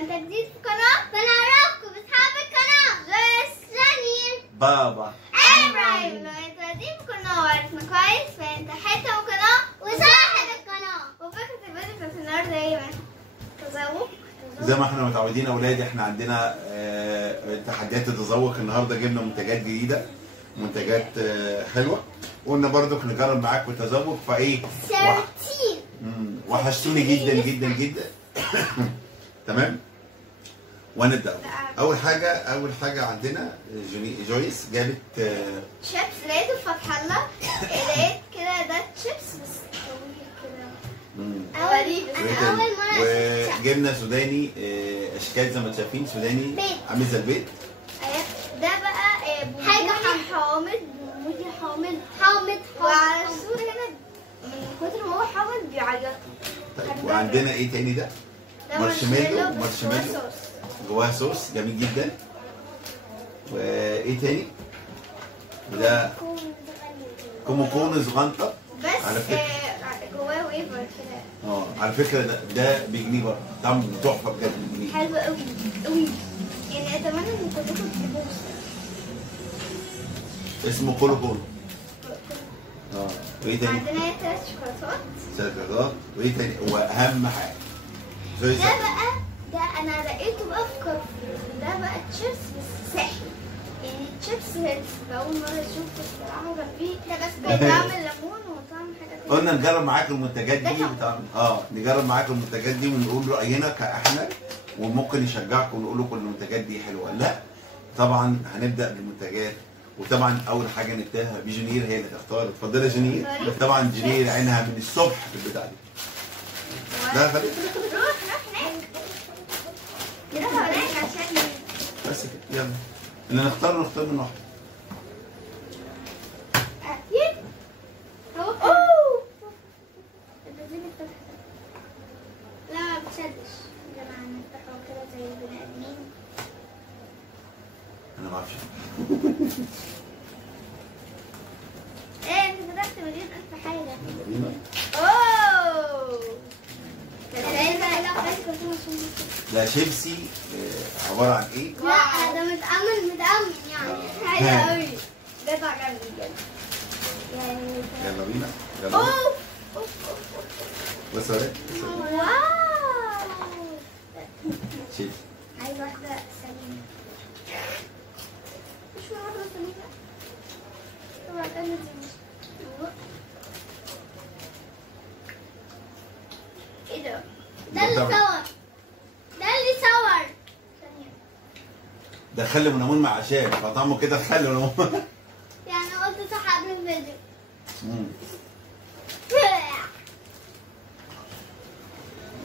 انت جديد في القناة فانا اعرفكم باصحاب القناة جويس جنير بابا ابراهيم. لو انت قديم في القناة وعرفنا كويس فانت حتة من القناة وصاحب القناة. وفكرة الفيديو بتاعت النهارده ايه؟ تذوق. زي ما احنا متعودين يا اولاد، احنا عندنا تحديات التذوق. النهارده جبنا منتجات جديده، منتجات حلوه. قلنا برضو نجرب معاكم التذوق فايه. وحشتوني جدا جدا جدا. تمام. ونبدا. اول حاجه عندنا جويس جابت شيبس. لقيته في فتح الله، لقيت كده ده شيبس بس طويل كده. انا اول مره وجبنا سوداني اشكال زي ما انتم شايفين، سوداني عامل زي البيت. ده بقى حاجه حامض، حامض وعلى الصوره هنا من كتر ما هو حامض بيعيط. طيب وعندنا ايه تاني؟ ده مارشميلو جواها صوص جميل جدا. وايه تاني؟ ده كوموكون صغنطه بس على فكره. جواه ويفر كده. على فكره ده بجنيه برضه، طعم تحفه بجد بجنيه. حلو قوي قوي، يعني اتمنى ان كلكم تجيبوه. اسمه كولو كولو. وايه تاني؟ عندنا 3 شوكولاتات. 3 شوكولاتات. وايه تاني؟ واهم حاجه ده بقى انا لقيته بقى في كارفور. ده بقى تشيبس بس ساحل، يعني تشيبس هيلث. اول مره اشوفه الصراحه. كان فيه ده بس بيعمل ليمون وطعم حاجه تانية. قلنا نجرب معاكم المنتجات دي نجرب معاكم المنتجات دي ونقول راينا كاحنا، وممكن نشجعكم ونقول لكم المنتجات دي حلوه ولا لا. طبعا هنبدا بالمنتجات، وطبعا اول حاجه نبداها بجنير، هي اللي تختار. اتفضلي يا جنير. طبعا جنير عينها من الصبح في البتاع دي. لا خليك روح هناك عشان بس كده. يلا اللي نختار من واحد. لا ما بتشدش. جماعة نفتحه كده زي البني ادمين. انا ما اعرفش. ايه انت فتحت مليون الف حاجة. يلا بينا. اوه ده شيبسي عباره عن ايه؟ لا ده متأمن يعني. حلو قوي. ده طعم جميل يعني. يلا بينا. يلا بينا. بص اهي. واو. شيبسي. عايز واحدة سليمة. مش واحدة سليمة. طبعا ده ايه ده؟ ده اللي صور. ده خل وليمون مع عشان فطعمه كده خل وليمون. يعني قلت صح قبل الفيديو.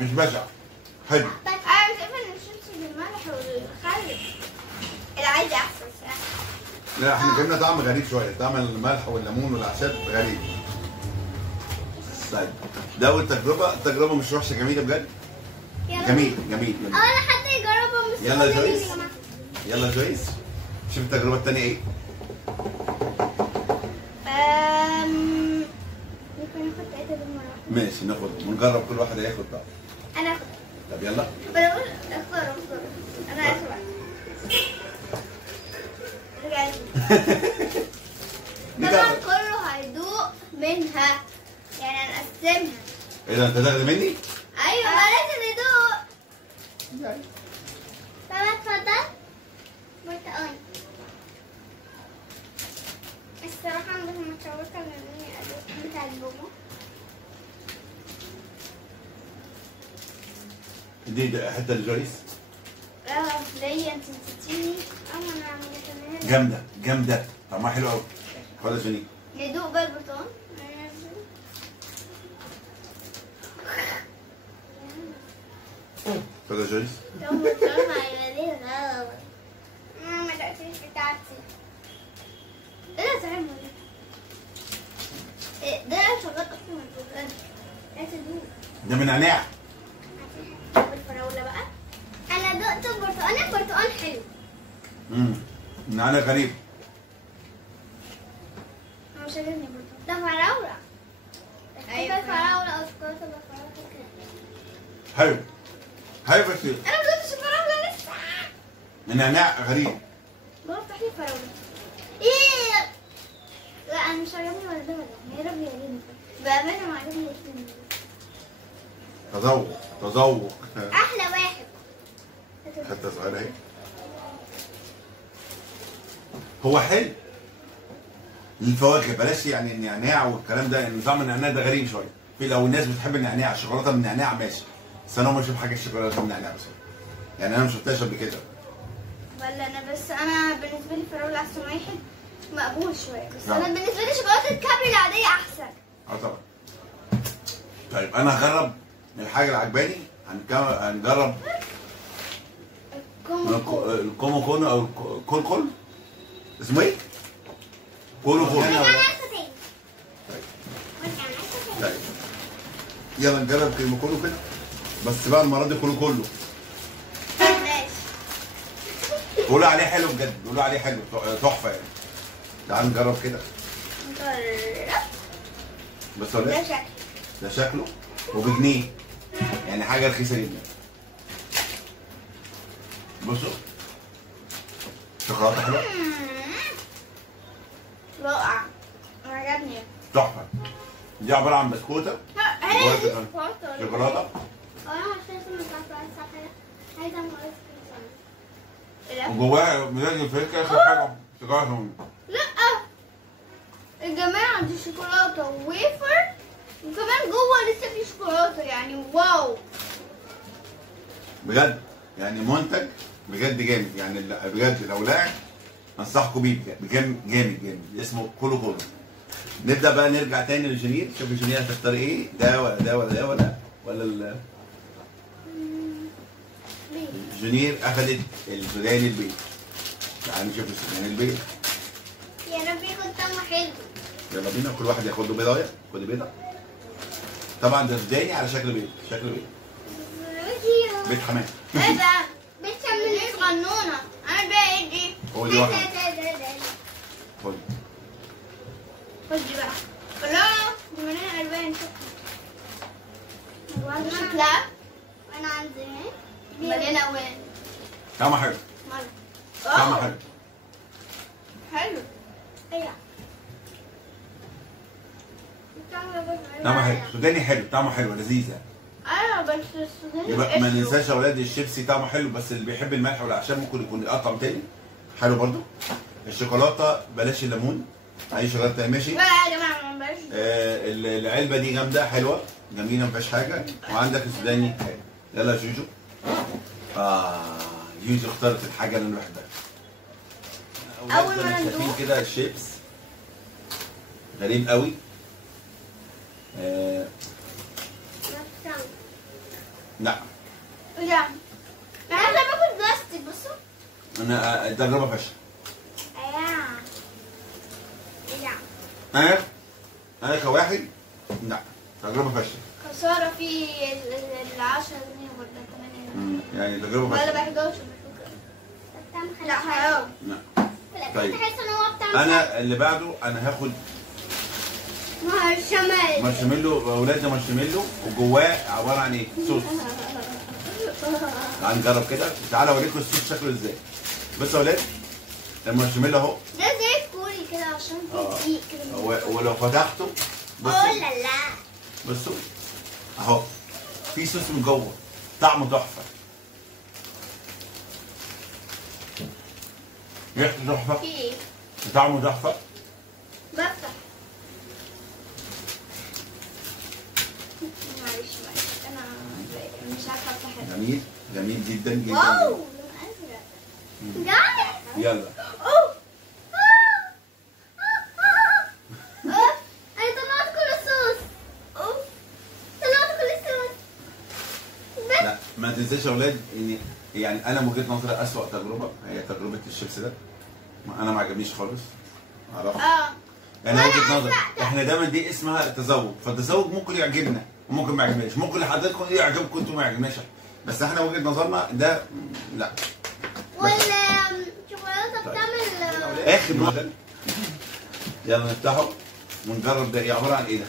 مش بشع، حلو. انا شايفه ان الشيبسي بالملح والخل العادي احسن صراحه. لا احنا جبنا طعم غريب شويه، طعم الملح والليمون والاعشاب غريب. طيب ده اول تجربه، التجربه مش وحشه، جميله بجد. جميل. اول حد يجربها مش يلا جويس. يلا جويس. شوف التجربه الثانيه ايه. ممكن ناخد 3 دول مره واحده. ماشي ناخد ونجرب، كل واحد هياخد بقى. انا اخد. طب يلا. بقول اختار. انا اخد واحده. طبعا كله هيدوق منها، يعني هنقسمها. ايه ده انت تاخد مني؟ ايوه لازم يدوق. بابا اتفضل. برتقال. الصراحه انا متشوقه اني ادوق بتاع البابا. دي حته لجويس. ليا انت نسيتيني. انا عامله جامده طعمها حلو قوي. خد يا جنين. ندوق بقى البرتقال. خد يا جويس. ما تأكلش بتاعتي. ايه ده زعيم ده شغال اصلا من البرتقال. لا تدوق. ده من نعناع. بالفراولة بقى. انا دقت البرتقال حلو. نعناع غريب. مش عاجبني البرتقال. ده فراولة. ايوه فراولة او شوكولاتة بالفراولة كده. حلو بس انا ما دقتش الفراولة. النعناع غريب. بفتح لي فراولة. ايه لا انا مش عجبني ولا ده ولا ده، يا رب يعجبني بأمانة ما عجبني الاثنين. تذوق تذوق. احلى واحد. حتى صغيرة اهي. هو حلو للفواكه، بلاش يعني النعناع والكلام ده، يعني نظام النعناع ده غريب شويه. في لو الناس بتحب النعناع، الشوكولاته من النعناع ماشي، بس انا ما بشوف حاجه الشوكولاته من النعناع بس، يعني انا ما شفتهاش قبل كده. ولا انا بس انا بالنسبه لي فراوله احسن واحد مقبول شويه، بس نعم. انا بالنسبه لي شوكولاته الكابري العاديه احسن. طبعا. طيب انا هجرب الحاجه اللي عجباني، هنجرب الكومو كونو او الكول كول، اسمه ايه؟ كولو كول. طيب يلا نجرب كلمة كله كده، بس بقى المرة دي كله كله. ماشي. بيقولوا عليه حلو بجد، بيقولوا عليه حلو تحفة يعني. تعال نجرب كده. نجرب. بس ولا ده إيه؟ شكل. ده شكله وبجنيه، يعني حاجة رخيصة جدا. بصوا شوكولاتة حلوة رائع، عجبني. تحفة. دي عبارة عن بسكوتة هي دي شوكولاتة. انا مش عايزه اعمل ايه. وجواها مزاج الفاكهة آخر حاجة شوكولاتة. لا الجماعة دي شوكولاتة وويفر وكمان جوه لسه في شوكولاتة، يعني واو بجد، يعني منتج بجد جامد، يعني بجد لو لاعب انصحكم بيه بجد، جامد جامد جامد، اسمه كولو كولو. نبدا بقى نرجع تاني لجنير، شوف جنير هتختار ايه، ده ولا ده ولا ده ولا جنير اخذت السوداني البيض. تعالوا نشوف السوداني البيض. يا رب يكون طعمه حلو. يلا بينا كل واحد ياخد له بيضايه، خد بيضه. طبعا ده سوداني على شكل بيض، شكل بيض. بيض حمام. ايه ده؟ بيض حمام صغنونة. انا بقى ايه دي؟ هو دي واحده. خد. خد دي بقى. لا دي مليانة الوان شكلها. شكلها وانا عندي مليانة الوان. طعمها حلو. طعمها حلو. حلو. ايوه. طعمها حلو، سوداني حلو، طعمه حلو لذيذه. ايوه بس السوداني يبقى ما ننساش يا اولاد الشيبسي طعمه حلو، بس اللي بيحب الملح والاعشاب ممكن يكون اطعم تاني حلو برضو. الشوكولاته بلاش الليمون، اي شوكولاته تاني ماشي. لا يا جماعه ما بلاش. العلبه دي جامده حلوه جميله ما فيهاش حاجه، وعندك السوداني حلو. يلا يا جوجو. جوجو اختارت الحاجه اللي انا بحبها. أول ما شايفين ندوق. كده الشيبس غريب قوي. لا لا انا باكل بلاستيك بصوا. انا التجربه فاشله. ايوه انا كواحد لا، تجربه فاشله. خساره في ال 10 جنيه ولا 8 جنيه. يعني تجربه ولا فاشله. ب 11 لا حرام. لا. طيب تحس ان هو بتاع انا اللي بعده انا هاخد مارشميلو. مارشميلو، اولاد مارشميلو وجواه عباره عن ايه؟ صوص. تعال نجرب كده، تعالى اوريكم الصوص شكله ازاي. بصوا يا اولاد المارشميلو اهو. ده زي الكوري كده عشان في دقيق كده. ولو فتحته لا لا بصوا اهو في صوص من جوه، طعمه تحفه، ريحته تحفه، في ايه؟ طعمه تحفه. بفتح. معلش انا مش عارفه افتح. جميل جميل جدا جدا. واو لون ازرق. جاي. يلا اوه انا طلعت كل الصوص. اوه طلعت كل الصوص. لا ما تنساش يا اولاد ان يعني انا من وجهه نظري اسوأ تجربه هي تجربه الشيبس ده، انا ما عجبنيش خالص. معرفش. يعني وجهه نظري احنا دايما دي اسمها التذوق، فالتذوق ممكن يعجبنا وممكن ما يعجبناش، ممكن لحضراتكم ايه يعجبكم انتوا ما يعجبناش، بس احنا وجهه نظرنا ده لا. والشوكولاته بتعمل اخر موديل. يلا نفتحه ونجرب ده ايه، عباره عن ايه ده؟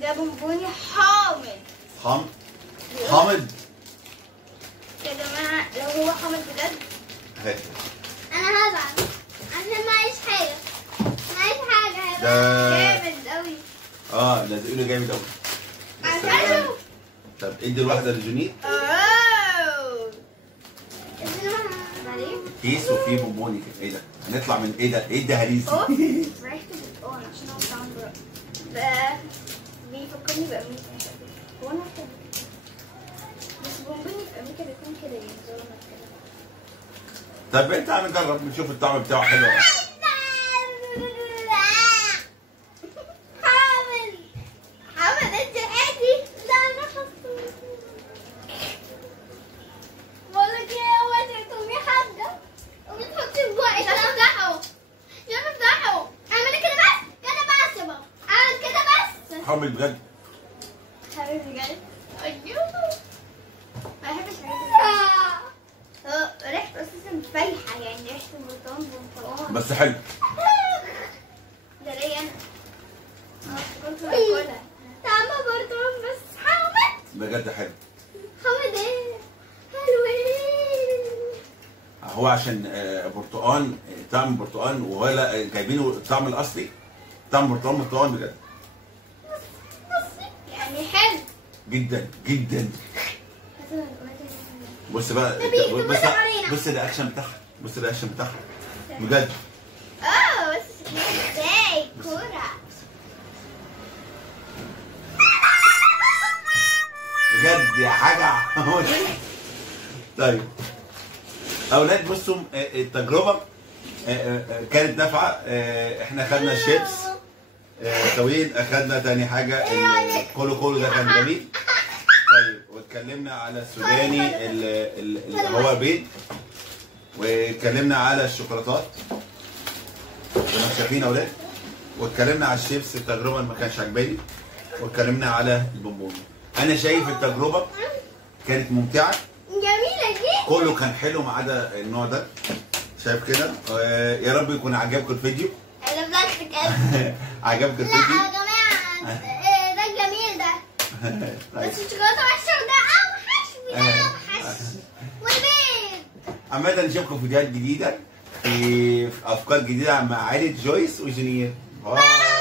ده بونبوني حامض. حامض. يا جماعه لو هو حامض بجد هات. انا هزعل عشان معيش حاجه. معيش حاجه ده- هيبقى جامد قوي. لازقينه جامد قوي. عشان طب ادي الواحده لجونيت كيس وفيه بونبوني كده. ايه ده؟ هنطلع من ايه ده؟ ايه ده هريسي؟ ريحته بتقول عشان هو بتاع بقى بيفكرني بأمريكا. هو انا كده بس بونبوني في أمريكا بيكون كده يعني زلمة كده. طب انت هنجرب نشوف الطعم بتاعه حلو ولا لا. حامد انت عادي. لا انا خصوص بقول لك ايه، اوعي تقومي حاجه قومي تحطي في بقك. مش هفتحه مش هفتحه. اعملي كده بس كده بس يا بابا. اعمل كده بس. حامل بجد. حبيبي بجد. ايوه ما بحبش الحاجات دي. هو ريحته اساسا فايحه يعني ريحه البرتقال برتقال. بس حلو. ده ليا انا. افتكرت هاكلها. طعمها برتقال بس حامد. بجد حلو. حامد ايه؟ حلو ايه؟ هو عشان برتقال، طعم برتقال ولا جايبينه الطعم الاصلي طعم برتقال بجد. يعني حلو جدا جدا. بص بقى، بص الاكشن بتاعها، بص الاكشن بتاعها بجد. بس شكلها ازاي كورة. بجد يا حاجه. طيب اولاد بصوا، التجربه كانت نافعه. احنا خدنا الشيبس طويل، اخدنا تاني حاجه الكولو ده كان جميل. طيب واتكلمنا على السوداني اللي هو بيض، واتكلمنا على الشوكولاتات كنا شايفين يا اولاد، واتكلمنا على الشيبس التجربه اللي ما كانش عجباني، واتكلمنا على البونبوني. انا شايف التجربه كانت ممتعه، جميلة جدا. كله كان حلو ما عدا النوع ده. شايف كده؟ يا رب يكون عجبكم الفيديو. انا بلاستيك عجبك لا الفيديو؟ يا جماعة ده جميل ده. طيب. بس الشوكولاتة وحشة وده اوحش وده اوحش. والبيض. عامة نشوفكم في فيديوهات جديدة في أفكار جديدة مع عائلة جويس وجونيور. باي.